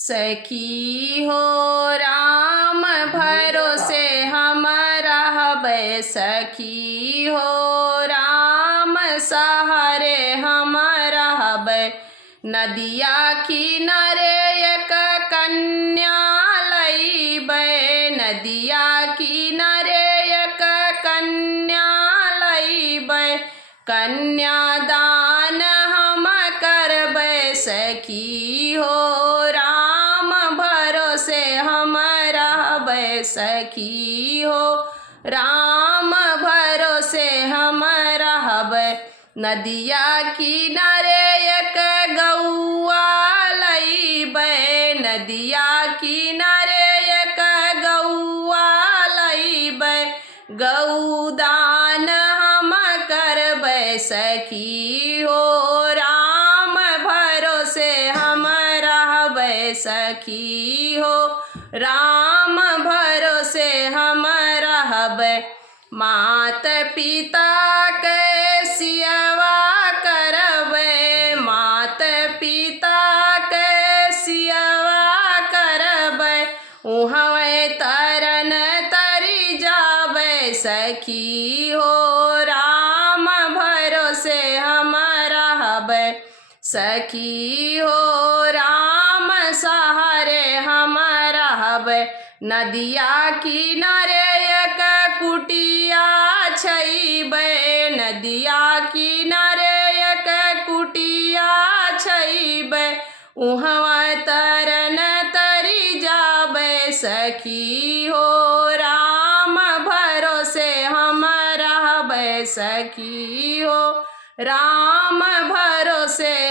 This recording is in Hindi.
सखी हो राम भरोसे हम रहबै, सखी हो राम सहारे हम रहबै। नदिया किनारे एक कन्या लैबै, नदिया किनारे एक कन्या लैबै। कन्यादान हम करबै, सखी हो राम भरोसे हम रहबै, सखी हो राम भरोसे हम रहबै। नदिया किनारे एक गौआ लैबै, नदिया किनारे एक गौआ लैबै। गौदान हम करबै, सखी हो राम भरोसे हम रहबै, सखी हो राम भरोसे हम रहबै। मात पिता के सेवा करबै, मात पिता के सेवा करबै। उहाँ तरन तरी जाबै, सखी हो राम भरोसे हम रहबै, सखी हो राम सहारे हम रहबै। नदिया किनारे एक कुटिया छैबै, नदिया किनारे एक कुटिया छैबै। उहाँ तरन तरी जाबै, सखी हो राम भरोसे हम रहबै, सखी हो राम भरोसे